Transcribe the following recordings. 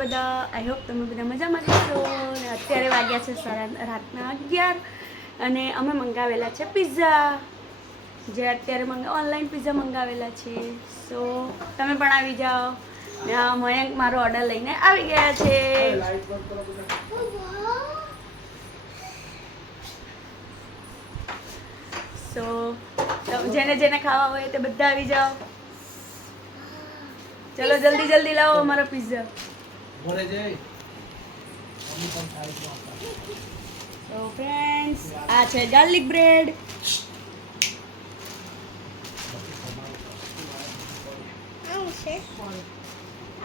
બધા? I hope તમે બધા મજામાં છો. અને અત્યારે વાગ્યા છે રાતના 11 અને અમે મંગાવેલા છે પિઝા, જે અત્યારે ઓનલાઈન પિઝા મંગાવેલા છે. સો તમે પણ આવી જાઓ. મયંક મારો ઓર્ડર લઈને આવી ગયા છે. સો જેને જેને ખાવા હોય તે બધા આવી જાઓ. ચલો જલ્દી જલ્દી લાવો અમારો પિઝા. સો ફ્રેન્ડ્સ, આ છે ગાર્લિક બ્રેડ.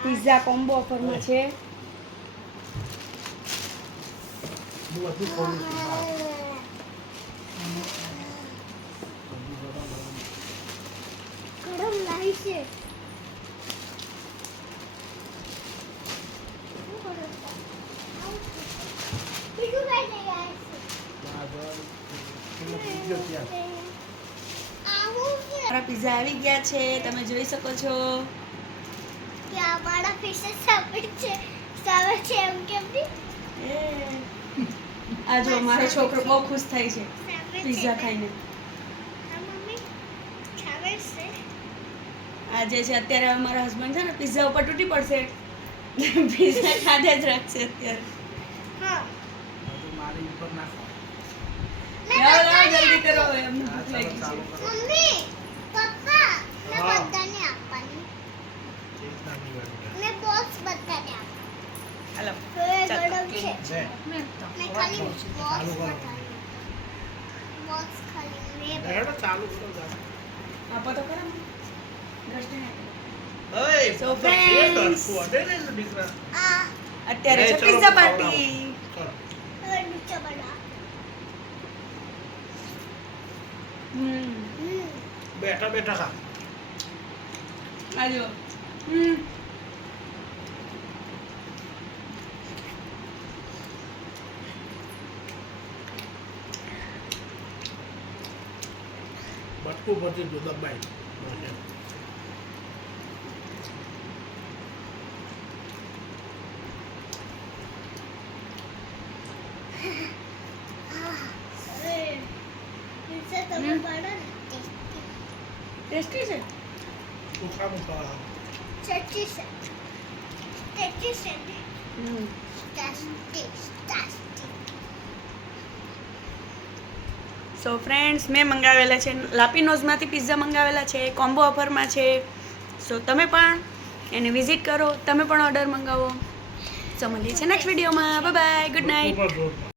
પિઝા કોમ્બો ઓફરમાં છે. મારા પિઝા આવી ગયા છે, તમે જોઈ શકો છો. મારા પીસે સાબર છે એમ કેમ આ જો મારો છોકરો બહુ ખુશ થાય છે પિઝા ખાઈને. આજે છે અત્યારે અમારા હસબન્ડ છે ને પિઝા ઉપર તૂટી પડશે, પિઝા ખાધે જ રાખશે અત્યારે. જલ્દી કરો, એમને ભૂખ લાગી છે. મમ્મી પપ્પા ને બધાને આપવાની ને બોક્સ બધાને આપવાની. હાલો ગરમ છે ને ખાલી બોક્સ ખાલી મે ચાલુ કરો. આપો તો ખરા દ્રષ્ટિને. So friends, અત્યારે છે પિઝા પાર્ટી. નીચે બડા બેઠા બેઠા ખા. આજો બટકું પછી જો દબાઈ. તમે બડા ને ટેસ્ટી છે. મુખા મુખા. ચટકી છે ટેસ્ટી. સો ફ્રેન્ડ્સ, મેં મંગાવેલા છે લાપીનોઝમાંથી પિઝા મંગાવેલા છે, કોમ્બો ઓફરમાં છે. સો તમે પણ એને વિઝિટ કરો, તમે પણ ઓર્ડર મંગાવો. સો મળીએ છીએ નેક્સ્ટ વિડીયોમાં. Bye bye, good night. ઉપર જોર.